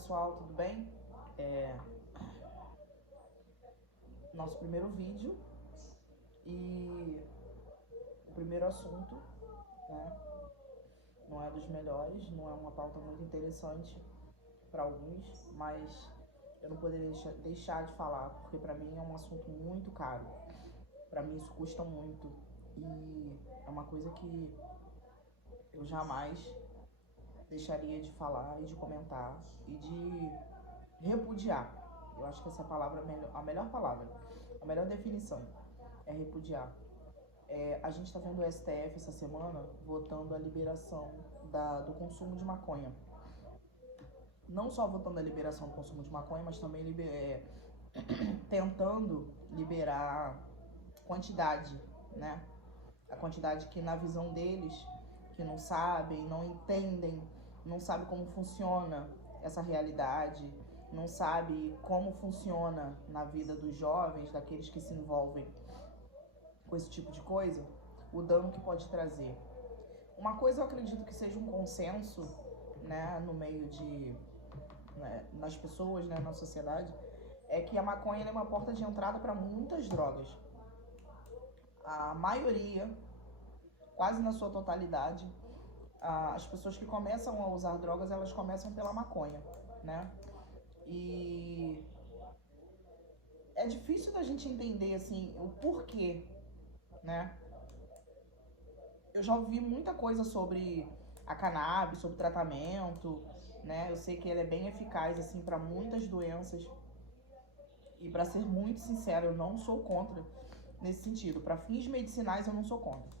pessoal, tudo bem? Nosso primeiro vídeo e o primeiro assunto, né? Não é dos melhores, não é uma pauta muito interessante para alguns, mas eu não poderia deixar de falar, porque para mim é um assunto muito caro. Para mim isso custa muito e é uma coisa que eu jamais deixaria de falar e de comentar e de repudiar. Eu acho que essa palavra é a melhor palavra, a melhor definição é repudiar. A gente está vendo o STF essa semana votando a liberação do consumo de maconha. Não só votando a liberação do consumo de maconha, mas também tentando liberar quantidade, né? A quantidade que na visão deles, que não sabem, não entendem, não sabem como funciona essa realidade, não sabe como funciona na vida dos jovens, daqueles que se envolvem com esse tipo de coisa, o dano que pode trazer. Uma coisa eu acredito que seja um consenso, né, no meio nas pessoas, né, na sociedade, é que a maconha é uma porta de entrada para muitas drogas. A maioria, quase na sua totalidade, as pessoas que começam a usar drogas, elas começam pela maconha, né? E é difícil da gente entender, assim, o porquê, né? Eu já ouvi muita coisa sobre a cannabis, sobre tratamento, né? Eu sei que ela é bem eficaz, assim, para muitas doenças. E para ser muito sincero, eu não sou contra nesse sentido. Para fins medicinais, eu não sou contra.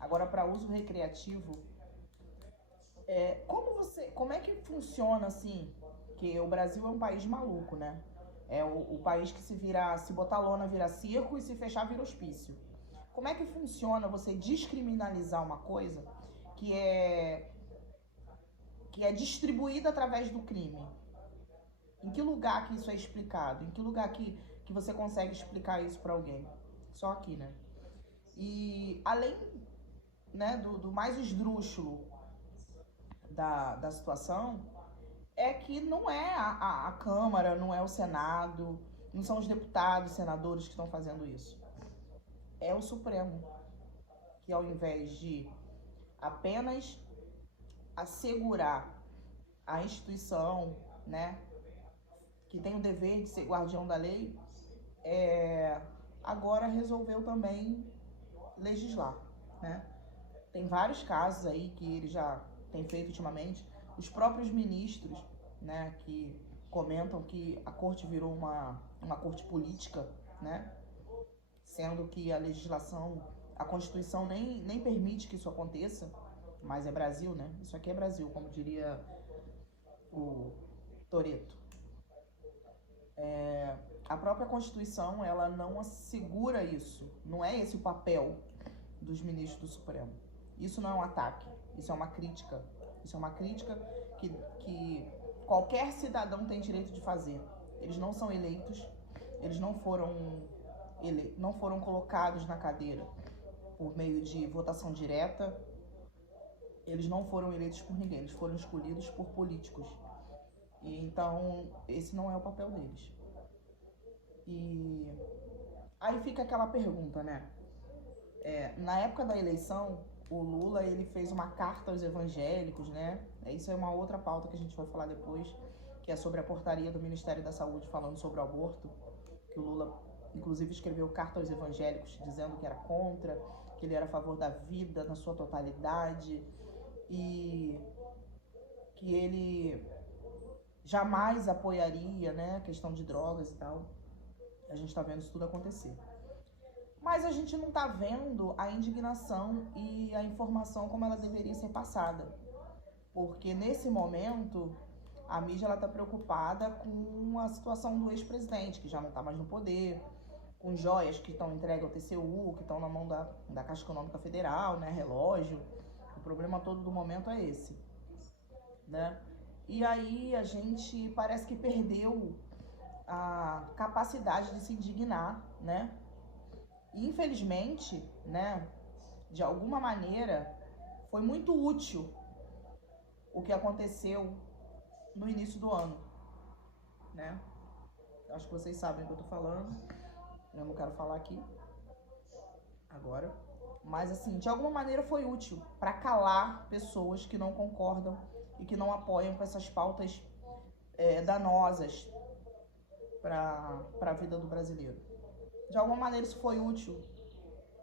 Agora, para uso recreativo, como é que funciona, assim, que o Brasil é um país maluco, né? É o país que se botar lona vira circo e se fechar vira hospício. Como é que funciona você descriminalizar uma coisa que é distribuída através do crime? Em que lugar que isso é explicado? Em que lugar que você consegue explicar isso para alguém? Só aqui, né? E além, né, do mais esdrúxulo da situação, é que não é a Câmara, não é o Senado, não são os deputados, senadores que estão fazendo isso. É o Supremo, que ao invés de apenas assegurar a instituição, né, que tem o dever de ser guardião da lei, agora resolveu também legislar, né? Tem vários casos aí que ele já tem feito ultimamente. Os próprios ministros, né, que comentam que a corte virou uma corte política, né? Sendo que a legislação, a Constituição nem permite que isso aconteça, mas é Brasil, né? Isso aqui é Brasil, como diria o Toretto. A própria Constituição, ela não assegura isso. Não é esse o papel dos ministros do Supremo. Isso não é um ataque, isso é uma crítica. Isso é uma crítica que qualquer cidadão tem direito de fazer. Eles não são eleitos, eles não foram colocados na cadeira por meio de votação direta, eles não foram eleitos por ninguém, eles foram escolhidos por políticos. E então, esse não é o papel deles. E aí fica aquela pergunta, né? Na época da eleição, o Lula ele fez uma carta aos evangélicos, né? Isso é uma outra pauta que a gente vai falar depois, que é sobre a portaria do Ministério da Saúde falando sobre o aborto, que o Lula, inclusive, escreveu carta aos evangélicos dizendo que era contra, que ele era a favor da vida na sua totalidade e que ele jamais apoiaria, né, a questão de drogas e tal. A gente tá vendo isso tudo acontecer. Mas a gente não tá vendo a indignação e a informação como ela deveria ser passada. Porque nesse momento, a mídia ela tá preocupada com a situação do ex-presidente, que já não tá mais no poder, com joias que estão entregues ao TCU, que estão na mão da Caixa Econômica Federal, né, relógio. O problema todo do momento é esse, né? E aí a gente parece que perdeu a capacidade de se indignar, né? E infelizmente, né, de alguma maneira, foi muito útil o que aconteceu no início do ano, né? Acho que vocês sabem o que eu tô falando. Eu não quero falar aqui agora. Mas, assim, de alguma maneira foi útil para calar pessoas que não concordam e que não apoiam com essas pautas danosas para a vida do brasileiro. De alguma maneira isso foi útil,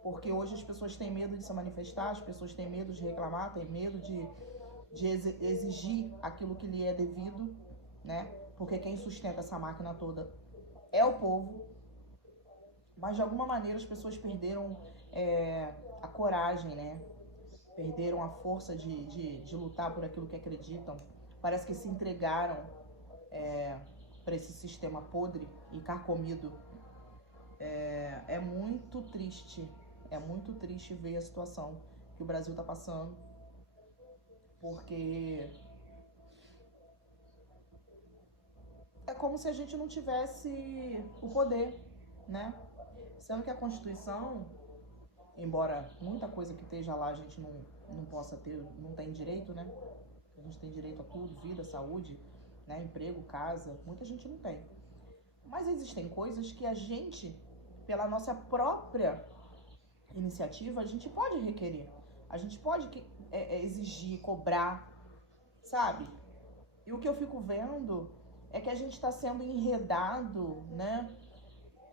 porque hoje as pessoas têm medo de se manifestar, as pessoas têm medo de reclamar, têm medo de exigir aquilo que lhe é devido, né? Porque quem sustenta essa máquina toda é o povo. Mas de alguma maneira as pessoas perderam a coragem, né? Perderam a força de lutar por aquilo que acreditam. Parece que se entregaram para esse sistema podre e carcomido. É muito triste ver a situação que o Brasil está passando, porque é como se a gente não tivesse o poder, né? Sendo que a Constituição, embora muita coisa que esteja lá a gente não possa ter, não tem direito, né? A gente tem direito a tudo, vida, saúde, né? Emprego, casa, muita gente não tem. Mas existem coisas que a gente, pela nossa própria iniciativa, a gente pode requerer. A gente pode exigir, cobrar, sabe? E o que eu fico vendo é que a gente está sendo enredado, né?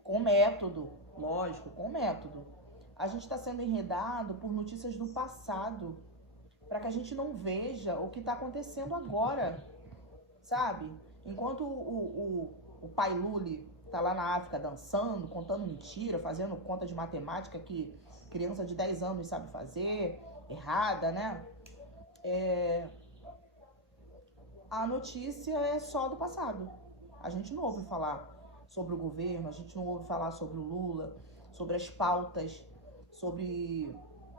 Com método, lógico, com método. A gente está sendo enredado por notícias do passado, para que a gente não veja o que está acontecendo agora, sabe? Enquanto o pai Lully tá lá na África dançando, contando mentira, fazendo conta de matemática que criança de 10 anos sabe fazer, errada, né? A notícia é só do passado. A gente não ouve falar sobre o governo, a gente não ouve falar sobre o Lula, sobre as pautas, sobre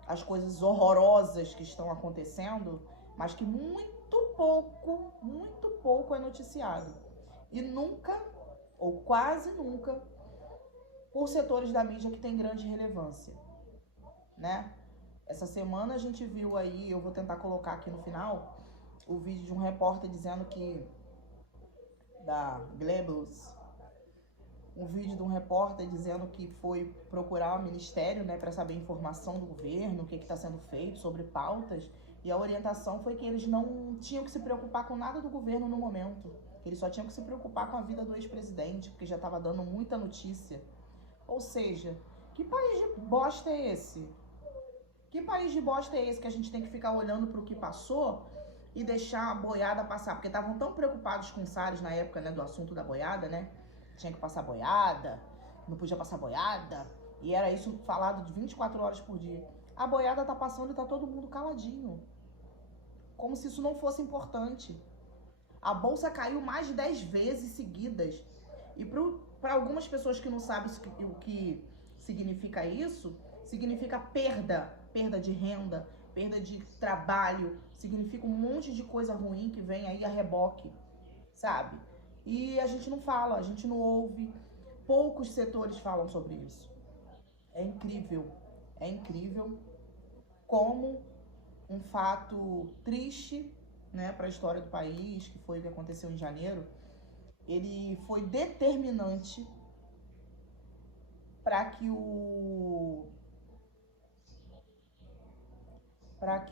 as coisas horrorosas que estão acontecendo, mas que muito pouco é noticiado. E nunca, ou quase nunca, por setores da mídia que tem grande relevância, né? Essa semana a gente viu aí, eu vou tentar colocar aqui no final, o vídeo de um repórter dizendo que, da Glebus, um vídeo de um repórter dizendo que foi procurar o ministério, né, para saber informação do governo, o que está sendo feito sobre pautas, e a orientação foi que eles não tinham que se preocupar com nada do governo no momento, que eles só tinham que se preocupar com a vida do ex-presidente, porque já estava dando muita notícia. Ou seja, que país de bosta é esse? Que país de bosta é esse que a gente tem que ficar olhando para o que passou e deixar a boiada passar? Porque estavam tão preocupados com o Salles na época, né, do assunto da boiada, né? Tinha que passar boiada, não podia passar boiada, e era isso falado de 24 horas por dia. A boiada tá passando e tá todo mundo caladinho, como se isso não fosse importante. A bolsa caiu mais de 10 vezes seguidas, e para algumas pessoas que não sabem o que significa isso, significa perda de renda, perda de trabalho, significa um monte de coisa ruim que vem aí a reboque, sabe? E a gente não fala, a gente não ouve, poucos setores falam sobre isso. É incrível como um fato triste, né, para a história do país, que foi o que aconteceu em janeiro, ele foi determinante para que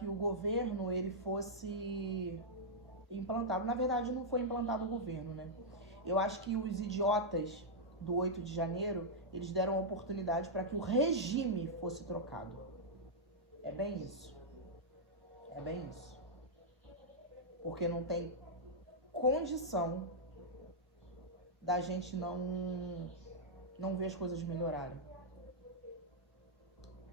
o governo ele fosse implantado. Na verdade, não foi implantado o governo, né? Eu acho que os idiotas do 8 de janeiro, eles deram a oportunidade para que o regime fosse trocado. É bem isso. É bem isso. Porque não tem condição da gente não ver as coisas melhorarem.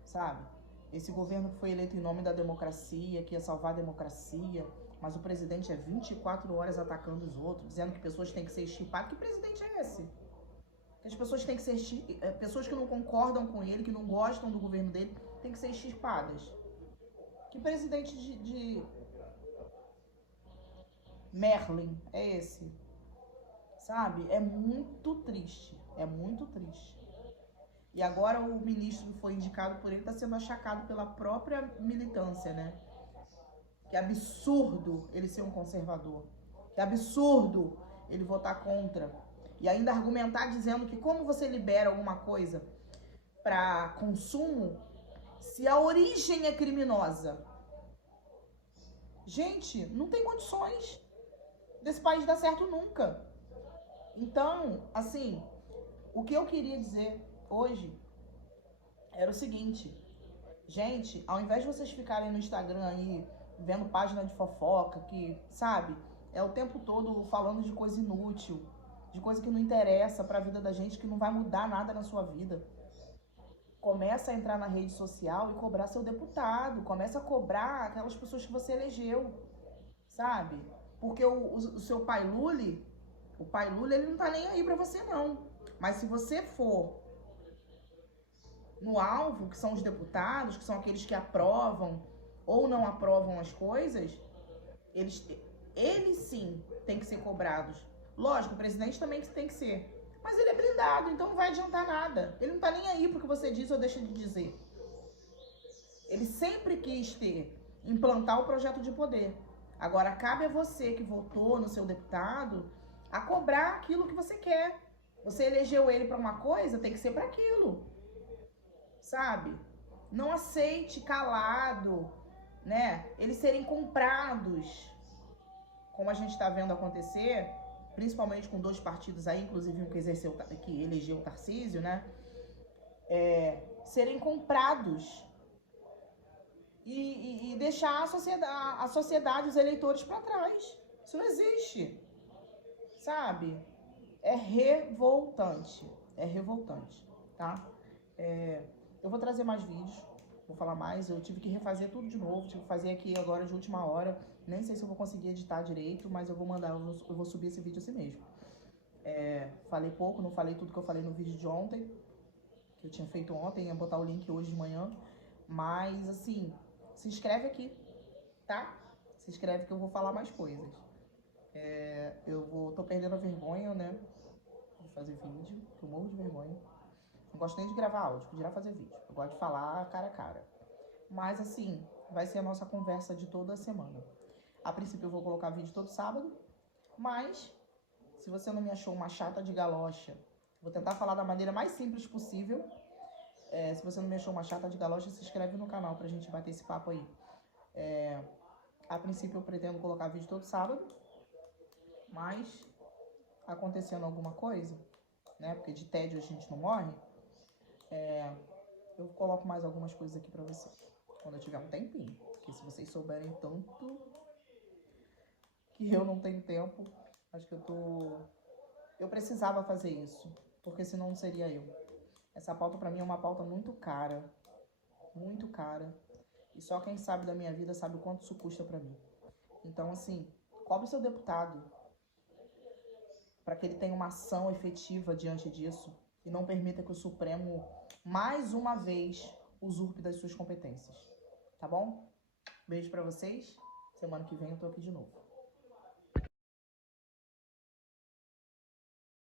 Sabe? Esse governo que foi eleito em nome da democracia, que ia salvar a democracia, mas o presidente é 24 horas atacando os outros, dizendo que pessoas têm que ser extirpadas. Que presidente é esse? Que as pessoas têm que ser pessoas que não concordam com ele, que não gostam do governo dele, têm que ser extirpadas. Que presidente de Merlin é esse? Sabe? É muito triste. É muito triste. E agora o ministro que foi indicado por ele está sendo achacado pela própria militância, né? Que absurdo ele ser um conservador. Que absurdo ele votar contra e ainda argumentar dizendo que como você libera alguma coisa para consumo se a origem é criminosa? Gente, não tem condições desse país dar certo nunca. Então, assim, o que eu queria dizer hoje era o seguinte: gente, ao invés de vocês ficarem no Instagram aí vendo página de fofoca, que, sabe, é o tempo todo falando de coisa inútil, de coisa que não interessa pra vida da gente, que não vai mudar nada na sua vida. Começa a entrar na rede social e cobrar seu deputado, começa a cobrar aquelas pessoas que você elegeu, sabe? Porque o seu pai Lula, o pai Lula, ele não tá nem aí pra você não. Mas se você for no alvo, que são os deputados, que são aqueles que aprovam ou não aprovam as coisas, eles sim têm que ser cobrados. Lógico, o presidente também tem que ser. Mas ele é blindado, então não vai adiantar nada. Ele não tá nem aí porque você diz ou deixa de dizer. Ele sempre quis implantar o projeto de poder. Agora, cabe a você que votou no seu deputado a cobrar aquilo que você quer. Você elegeu ele para uma coisa, tem que ser para aquilo. Sabe? Não aceite calado, né? Eles serem comprados, como a gente está vendo acontecer, principalmente com dois partidos aí, inclusive um que elegeu o Tarcísio, né? Serem comprados e deixar a sociedade, os eleitores para trás. Isso não existe, sabe? É revoltante, tá? Eu vou trazer mais vídeos, vou falar mais. Eu tive que refazer tudo de novo, tive que fazer aqui agora de última hora. Nem sei se eu vou conseguir editar direito, mas eu vou mandar, eu vou subir esse vídeo assim mesmo. Falei pouco, não falei tudo que eu falei no vídeo de ontem, que eu tinha feito ontem, ia botar o link hoje de manhã. Mas, assim, se inscreve aqui, tá? Se inscreve que eu vou falar mais coisas. Tô perdendo a vergonha, né, de fazer vídeo, que eu morro de vergonha. Não gosto nem de gravar áudio, que dirá fazer vídeo. Eu gosto de falar cara a cara. Mas, assim, vai ser a nossa conversa de toda semana. A princípio eu vou colocar vídeo todo sábado, mas se você não me achou uma chata de galocha, vou tentar falar da maneira mais simples possível. Se você não me achou uma chata de galocha, se inscreve no canal pra gente bater esse papo aí. A princípio eu pretendo colocar vídeo todo sábado, mas acontecendo alguma coisa, né, porque de tédio a gente não morre, eu coloco mais algumas coisas aqui pra vocês, quando eu tiver um tempinho. Porque se vocês souberem tanto que eu não tenho tempo, acho que eu precisava fazer isso, porque senão não seria eu. Essa pauta pra mim é uma pauta muito cara, e só quem sabe da minha vida sabe o quanto isso custa pra mim. Então, assim, cobre seu deputado para que ele tenha uma ação efetiva diante disso e não permita que o Supremo, mais uma vez, usurpe das suas competências. Tá bom? Beijo pra vocês. Semana que vem eu tô aqui de novo.